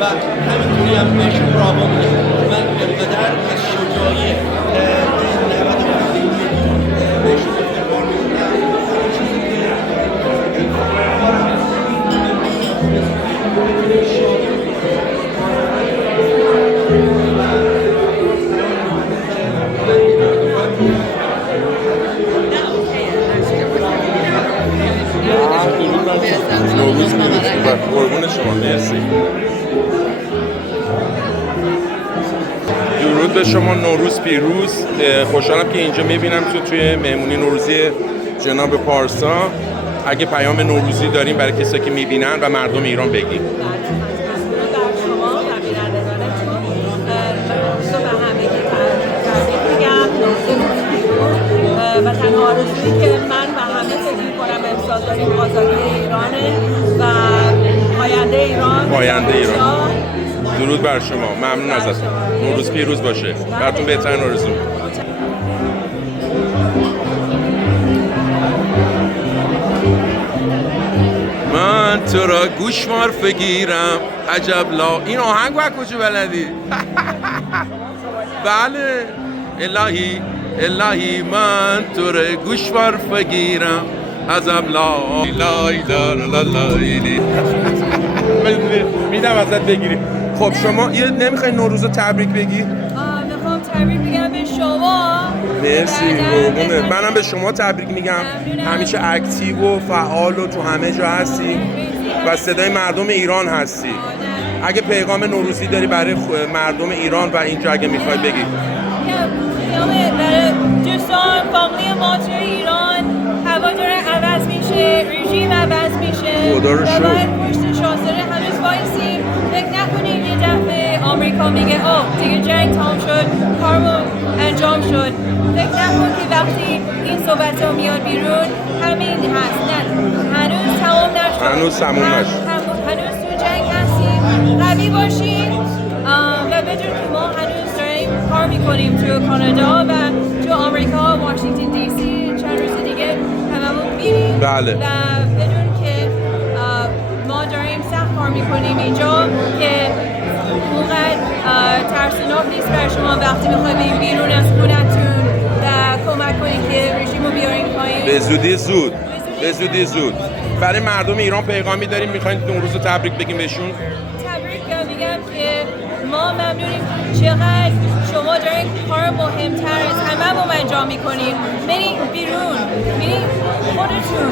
و همینطوری هم بهشون برافو میگم. من انقدر از شجاعی 95 میلیون بهشون افتخار میکنم. همین چیزی که نوروز پیروز و قربون شما. مرسی. درود به شما. نوروز پیروز. خوشحالم که اینجا میبینم توی مهمونی نوروزی جناب پارسا. اگه پیام نوروزی داریم برای کسایی که میبینن و مردم ایران بگیم. و تنها آرزویی که من و همه فکر می‌کنم امسال داریم آزادی ایرانه و آینده ایران. درود بر شما. ممنون ازتون. نوروز پیروز باشه. براتون بهترین آرزو. من تو را گوشمار بگیرم عجب لا. این آهنگ از کجا بلدی؟ بله. الهی من تو را گوشمار بگیرم عجب لا میدم ازت بگیری. خب شما یه نمیخوای نوروز رو تبریک بگی؟ میخوام تبریک بگم به شما. مرسی قربونه. منم به شما تبریک میگم. همیشه اکتیو و فعال و تو همه جا هستی و صدای مردم ایران هستی. اگه پیغام نوروزی داری برای مردم ایران و اینجا اگه میخوای بگی. برای دوستان فامیلی ما توی ایران هوا داره عوض میشه، رژیم عوض میشه. خدا رو شکر. و باید پشت شاهزاده هنوز وایسیم. فکر نکنیم یه دفعه آمریکا میگه اوه دیگه جنگ تمام شد، کارمون انجام شد. فکر نکن که وقتی این صحبت ها میاد بیرون همین هست. نه، هنوز تمام نشد. هنوز تو جنگ هستیم. قوی باشیم و بدون که ما هنوز داریم کار میکنیم تو کانادا و تو آمریکا، واشنگتن دی سی، چند روز دیگه هممون میریم. بله. و بدون که ما داریم سخت کار میکنیم اینجا که اونقدر ترسناک نیست برای شما وقتی میخوای بریم بیرون از خونتون و کمک کنیم که رژیم رو بیاریم پایین. به زودی زود. برای مردم ایران پیغامی داریم میخواین نوروز رو تبریک بگیم بهشون؟ تبریک میگم که ما ممنونیم چقدر شما دارین کار مهمتر از همه انجام میکنین. میرین بیرون، میرین خودتون.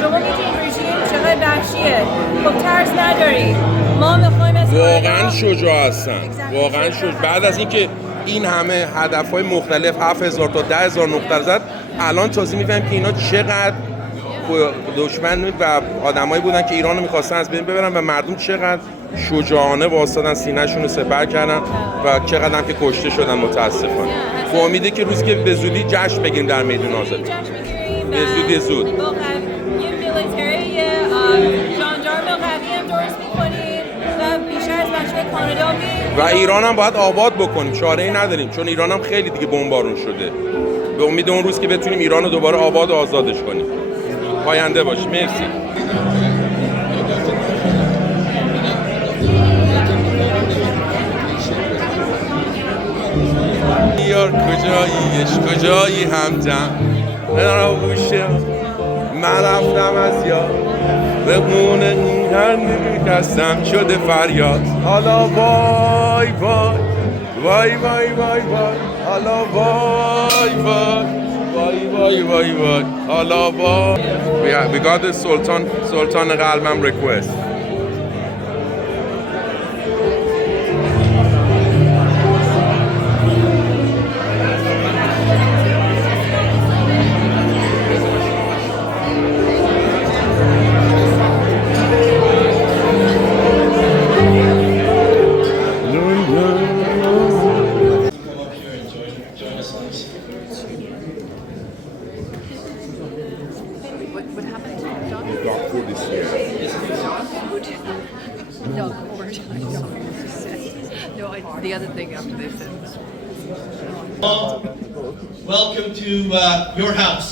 شما میدین رژیم چقدر وحشیه. خب ترس نداری. ما میخوایم از واقعا شجاع هستن. واقعا شجاع. بعد از اینکه این همه هدفهای مختلف 7000 تا 10000 نقطه زد، الان تازه میفهمیم که اینا چقدر دشمن و آدمایی بودن که ایران رو می‌خواستن از بین ببرن و مردم چقدر شجاعانه واسطن سینه‌شون رو سپر کردن و چقدر هم که کشته شدن متاسفانه. با امیده که روزی که به زودی جشن بگیریم در میدون آزادی. به زود. یه میلیتری ژاندارم قوی هم درست می‌کنیم و بیشتر از بچه‌های کانادا می‌ریم. و ایران هم باید آباد بکنیم. چاره‌ای نداریم چون ایران هم خیلی دیگه بمبارون شده. به امید اون روز که بتونیم ایران رو دوباره آباد و آزادش کنیم. پاینده باش. مرسی. یار کجایی همدم نراوشه من رفتم از یاد بمونه این هر نگستم شده فریاد حالا وای وای وای وای وای وای حالا وای وای وای حالا وای. We got the سلطان قلبم request. The other thing after they said. Welcome to your house,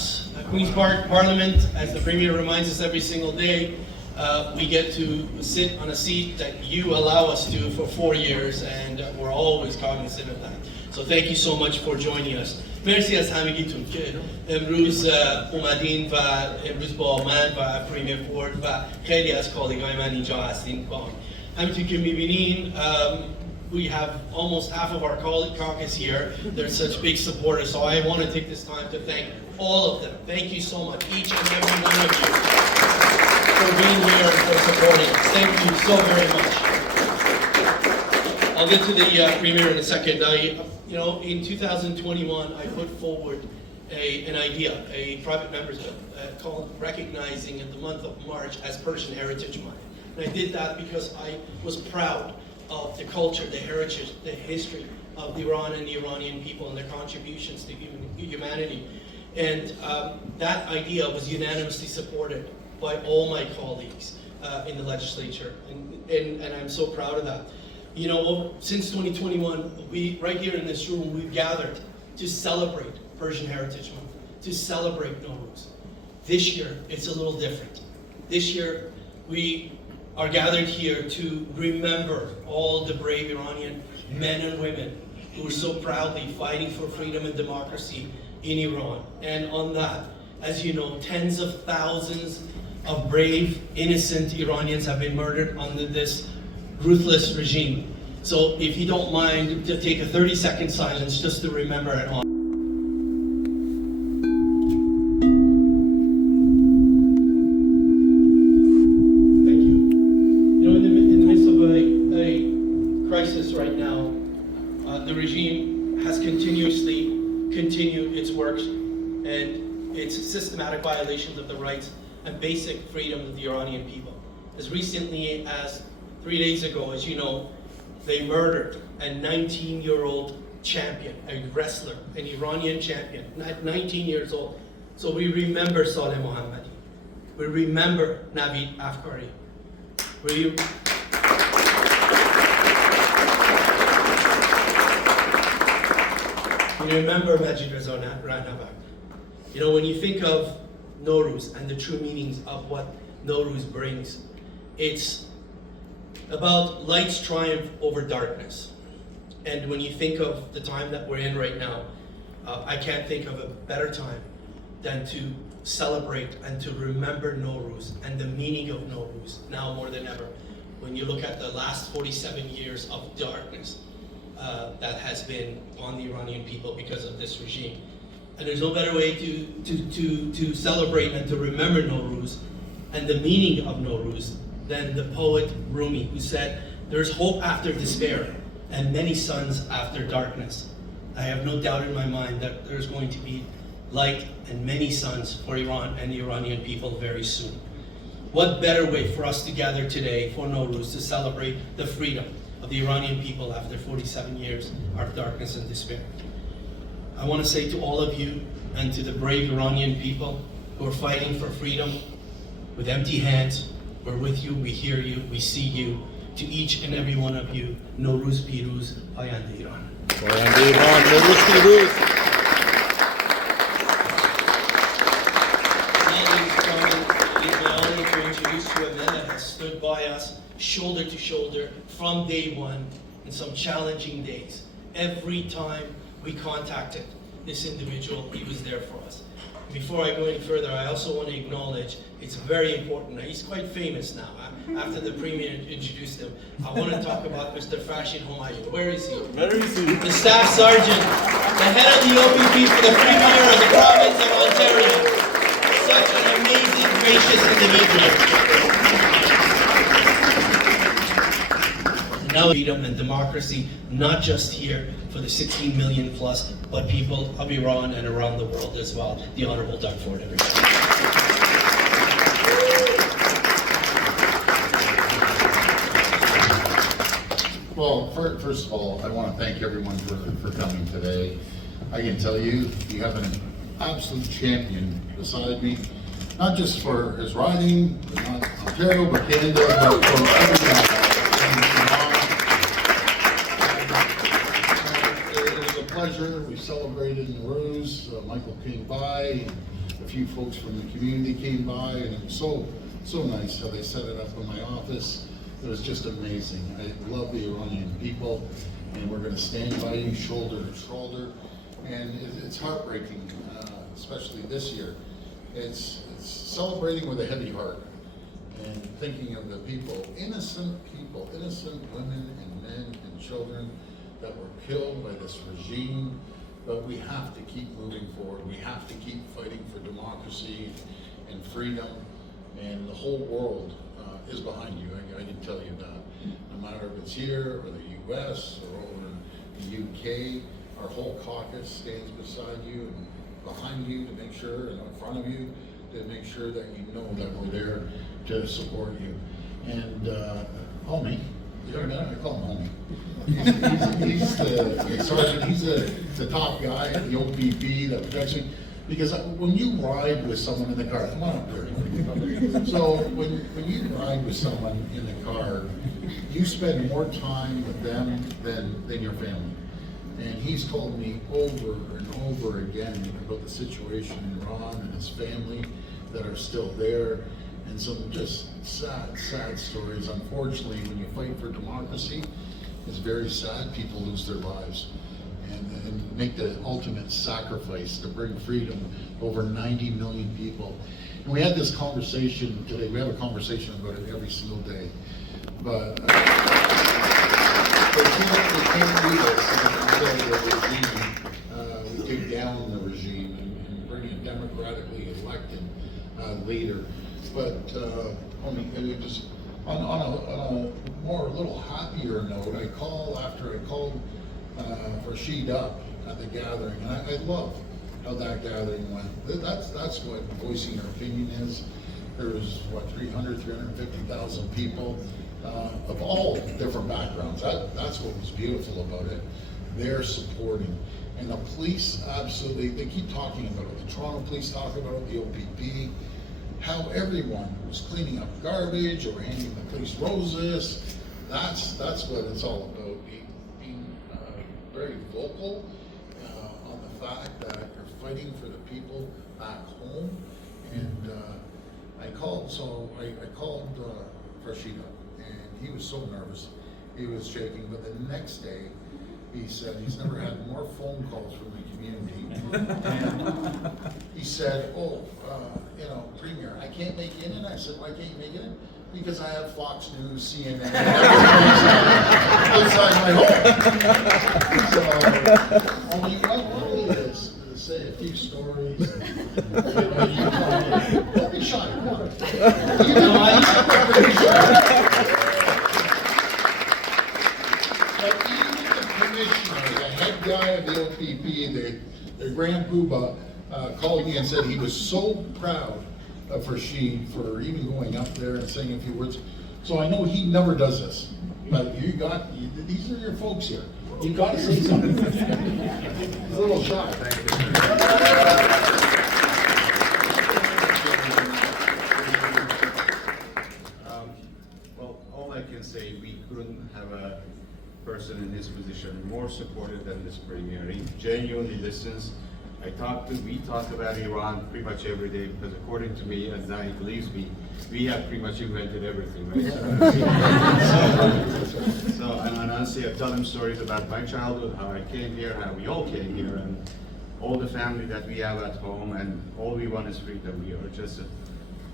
Queen's Park Parliament, as the Premier reminds us every single day. we get to sit on a seat that you allow us to for 4 years, and we're always cognizant of that. So thank you so much for joining us. مرسی از همگیتون که امروز اومدین و امروز با من و پریمیر فورد و خیلی از کالیگای من اینجا هستین با هم. همینطور که میبینین we have almost half of our caucus here. They're such big supporters, so I want to take this time to thank all of them. Thank you so much, each and every one of you, for being here and for supporting us. Thank you so very much. I'll get to the premier in a second. In 2021, I put forward an idea, a private member's bill called recognizing the month of March as Persian Heritage Month. And I did that because I was proud of the culture, the heritage, the history of Iran and the Iranian people and their contributions to humanity. And that idea was unanimously supported by all my colleagues in the legislature. And I'm so proud of that. Since 2021, right here in this room, we've gathered to celebrate Persian Heritage Month, to celebrate Nowruz. This year, it's a little different. This year, we are gathered here to remember all the brave Iranian men and women who are so proudly fighting for freedom and democracy in Iran. And on that, as you know, tens of thousands of brave, innocent Iranians have been murdered under this ruthless regime. So if you don't mind, to take a 30-second silence just to remember it all. Thank you. In the midst of a crisis right now, the regime has continuously continued its works and its systematic violations of the rights and basic freedom of the Iranian people. As recently as 3 days ago, as you know, they murdered a 19-year-old champion, a wrestler, an Iranian champion, at 19 years old. So we remember Saleh Mohammadi. We remember Navid Afkari. We remember Majid Reza Rahnavard. When you think of Nowruz and the true meanings of what Nowruz brings, it's about light's triumph over darkness. And when you think of the time that we're in right now, I can't think of a better time than to celebrate and to remember Nowruz and the meaning of Nowruz now more than ever. When you look at the last 47 years of darkness that has been on the Iranian people because of this regime. And there's no better way to celebrate and to remember Nowruz and the meaning of Nowruz than the poet Rumi, who said, "There's hope after despair and many suns after darkness." I have no doubt in my mind that there's going to be light and many suns for Iran and the Iranian people very soon. What better way for us to gather today for Nowruz to celebrate the freedom of the Iranian people after 47 years of darkness and despair. I want to say to all of you and to the brave Iranian people who are fighting for freedom with empty hands, we're with you, we hear you, we see you. To each and every one of you, Nowruz Piruz, Payande Iran. Payande Iran, Nowruz Piruz. To introduce you a man that has stood by us shoulder to shoulder from day one in some challenging days. Every time we contacted this individual, he was there for us. Before I go any further, I also want to acknowledge, it's very important, he's quite famous now. After the Premier introduced him, I want to talk about Mr. Fashin Homayoun. Where is he? Where is he? The Staff Sergeant, the head of the OPP for the Premier of the province of Ontario. Such an amazing, gracious individual. Now freedom and democracy, not just here for the 16 million plus, but people of Iran and around the world as well. The Honorable Doug Ford, everybody. Well, first of all, I want to thank everyone for coming today. I can tell you, you have an absolute champion beside me, not just for his riding, but not Ontario, but Canada, but for everything. Pleasure. We celebrated Nowruz. Michael came by, a few folks from the community came by, and it was so nice how they set it up in my office. It was just amazing. I love the Iranian people, and we're going to stand by you shoulder to shoulder. And it's heartbreaking, especially this year. It's celebrating with a heavy heart and thinking of the people, innocent women and men and children that were killed by this regime. But we have to keep moving forward. We have to keep fighting for democracy and freedom, and the whole world is behind you. I can tell you that. No matter if it's here or the U.S. or over in the U.K., our whole caucus stands beside you and behind you to make sure, and in front of you to make sure that you know that we're there to support you. And homie, I call him homie. He's the sergeant. He's the top guy at the OPP that protects me. Because when you ride with someone in the car, come on up here. So when you ride with someone in the car, you spend more time with them than your family. And he's told me over and over again about the situation in Iran and his family that are still there, and some just sad stories. Unfortunately, when you fight for democracy, it's very sad. People lose their lives and make the ultimate sacrifice to bring freedom over 90 million people. And we had this conversation today. We have a conversation about it every single day. But we can't do this until the regime, we take down the regime and bring a democratically elected leader. But on a more little happier note, I called Rashid up at the gathering, and I love how that gathering went. That's what voicing our opinion is. There was, 350,000 people of all different backgrounds. That's what was beautiful about it. They're supporting. And the police, absolutely, they keep talking about it. The Toronto police talk about it, the OPP, how everyone was cleaning up garbage or handing the police roses. That's what it's all about. Being very vocal on the fact that you're fighting for the people back home. And I called Rashid up, and he was so nervous. He was shaking, but the next day, he said he's never had more phone calls from the community. And he said, Premier, I can't make it in. I said, why can't you make it in? Because I have Fox News, CNN, outside my home. So, all you want is to say a few stories. Don't be shy, come on. You know, I'm pretty shy. But even the commissioner, the head guy of the OPP, the Grand Poobah, called me and said he was so proud of Rashid for even going up there and saying a few words. So I know he never does this, but these are your folks here. You got to say something. He's a little shy. Well, all I can say, we couldn't have a person in his position more supportive than this premier. He genuinely listens. We talk about Iran pretty much every day because according to me, and now he believes me, we have pretty much invented everything, right? And honestly, I've told him stories about my childhood, how I came here, how we all came here, and all the family that we have at home, and all we want is freedom. We are just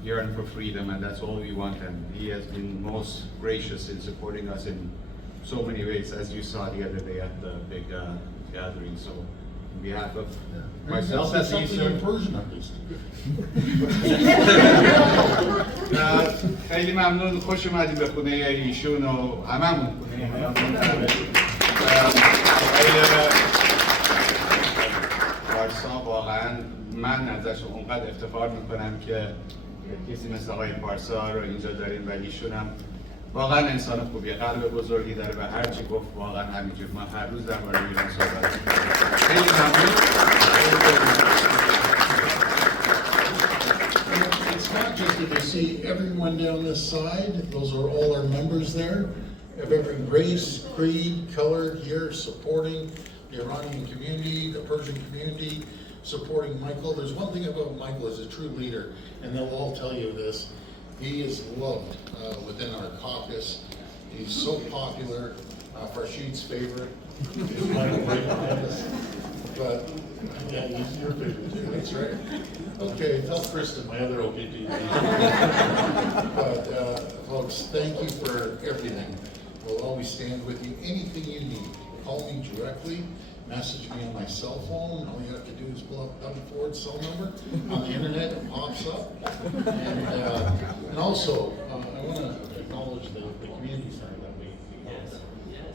yearning for freedom, and that's all we want, and he has been most gracious in supporting us in so many ways, as you saw the other day at the big gathering. So, on behalf of myself as something in Persian at least. خیلی ممنون، خوش اومدید به خونه ایشون و هممون خونه حیاتمون. پارسا واقعا من ازش اونقدر افتخار میکنم که کسی مثل آقای پارسا رو اینجا داریم و ایشون هم واقعا انسان خوبیه، قلب بزرگی داره و هرچی گفت واقعا همینجور. ما هر روز در مورد ایران صحبت می‌کنیم. خیلی ممنون. It's not just that you see everyone down this side, those are all our members there, of every race, creed, color here supporting the Iranian community, the Persian community, supporting Michael. There's one thing about Michael as a true leader, and they'll all tell you this. He is loved within our caucus. He's so popular. Farshid's favorite. But yeah, he's your favorite too. That's right. Okay, tell Kristen, my other OPP. But folks, thank you for everything. We'll always stand with you. Anything you need, call me directly. Message me on my cell phone. All you have to do is pull up Ford's cell number on the internet. It pops up. And also, I want to acknowledge the community center that we have.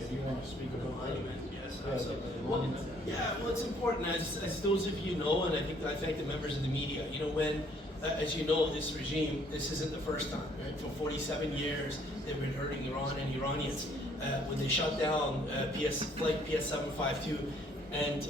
If you want to speak about that. Yes, absolutely. Well, it's important, as those of you know, and I thank the members of the media. You know, when, as you know, this regime, this isn't the first time. Right? For 47 years, they've been hurting Iran and Iranians. When they shut down flight PS752, and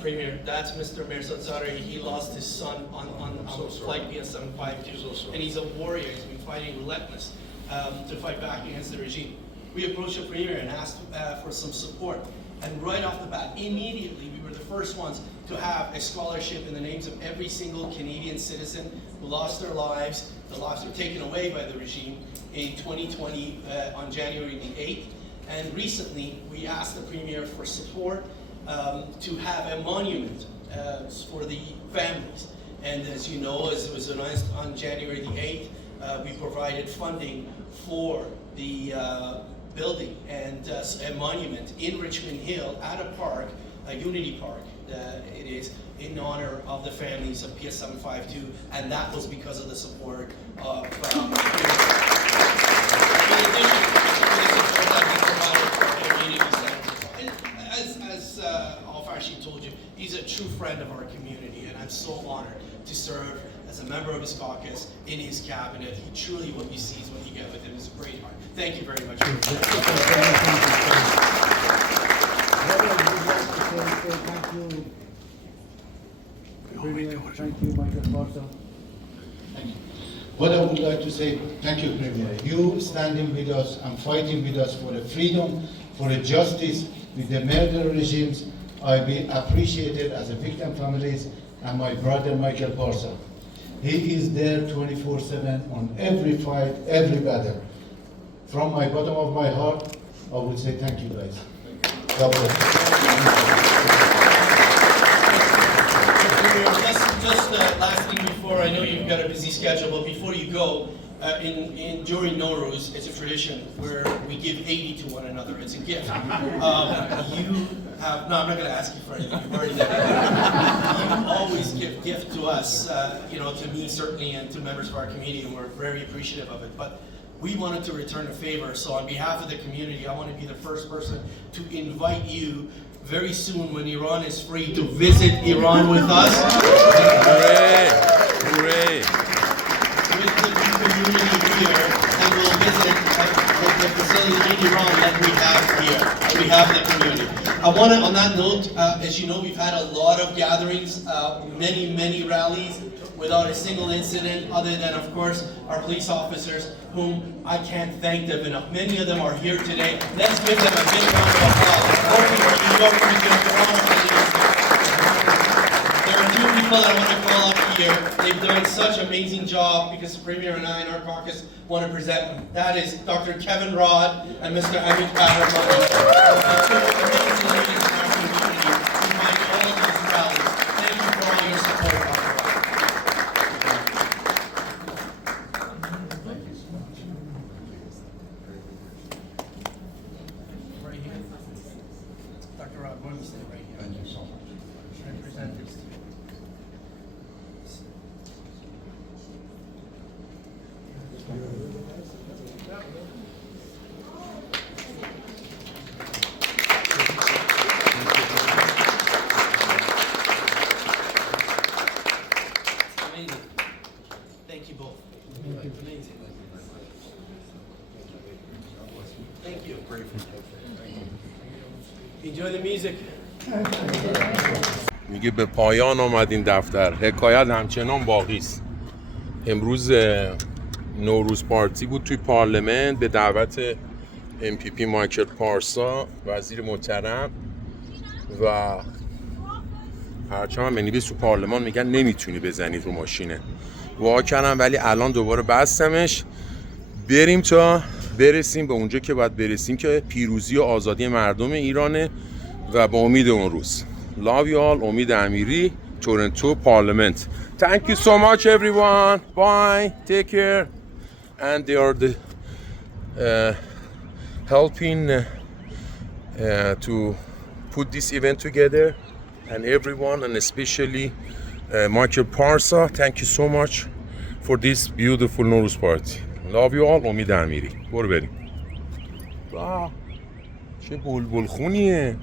Premier, that's Mr. Mirzad, he lost his son on flight PS752, and he's a warrior. He's been fighting relentless to fight back against the regime. We approached the Premier and asked for some support. And right off the bat, immediately, we were the first ones to have a scholarship in the names of every single Canadian citizen who lost their lives. The lives were taken away by the regime in 2020 on January the 8th. And recently, we asked the Premier for support to have a monument for the families. And as you know, as it was announced on January the 8th, we provided funding for the building and a monument in Richmond Hill at a park, a Unity Park. It is in honor of the families of PS752, and that was because of the support of in addition to the support that we provided for the community center. As Al-Farshi told you, he's a true friend of our community, and I'm so honored to serve as a member of his caucus, in his cabinet. He truly, what you see is what you get with him. Is a great heart. Thank you very much. Thank you Michael Parsa. What I would like to say, thank you, Premier. You standing with us and fighting with us for the freedom, for the justice with the murder regimes. I be appreciated as a victim families and my brother Michael Parsa. He is there 24/7 on every fight, every battle. From my bottom of my heart, I would say thank you guys. God bless. Just last thing before, I know you've got a busy schedule, but before you go, during Nowruz, it's a tradition where we give 80 to one another. It's a gift. You have, no, I'm not going to ask you for anything. You've already done it. You always give gift to us, to me certainly, and to members of our community, and we're very appreciative of it. But we wanted to return a favor, so on behalf of the community, I want to be the first person to invite you very soon, when Iran is free, to visit Iran with us. Hooray! Hooray! With the community here, and we'll visit the facility in Iran that we have here. We have the community. I want to, on that note, as you know, we've had a lot of gatherings, many rallies, without a single incident, other than, of course, our police officers, whom I can't thank them enough. Many of them are here today. Let's give them a big round of applause. Working for New York Region Toronto Police. There are two people I want to call up here. They've done such an amazing job because the Premier and I and our caucus want to present them. That is Dr. Kevin Rod and Mr. Amit Baharmani. The two amazing leaders in our community behind all of these rallies. Thank you for all your support, Dr. Rod. Thank you both. Amazing. Thank you. Enjoy the music. میگه به پایان آمد این دفتر، حکایت همچنان باقی است. امروز نوروز پارتی بود توی پارلمان به دعوت MPP مایکل پارسا، وزیر محترم، و هرچند هم تو پارلمان میگن نمیتونی بزنید رو ماشینه. وا کردم ولی الان دوباره بستمش. بریم تا برسیم به اونجا که باید برسیم که پیروزی و آزادی مردم ایرانه و با امید اون روز. Love you all. امید امیری، تورنتو، پارلمان. Thank you so much everyone. Bye. Take care. And they are the helping to put this event together, and everyone, and especially Michael Parsa. Thank you so much for this beautiful Nowruz party. Love you all. امید امیری. برو بریم. چه بلبل خونیه.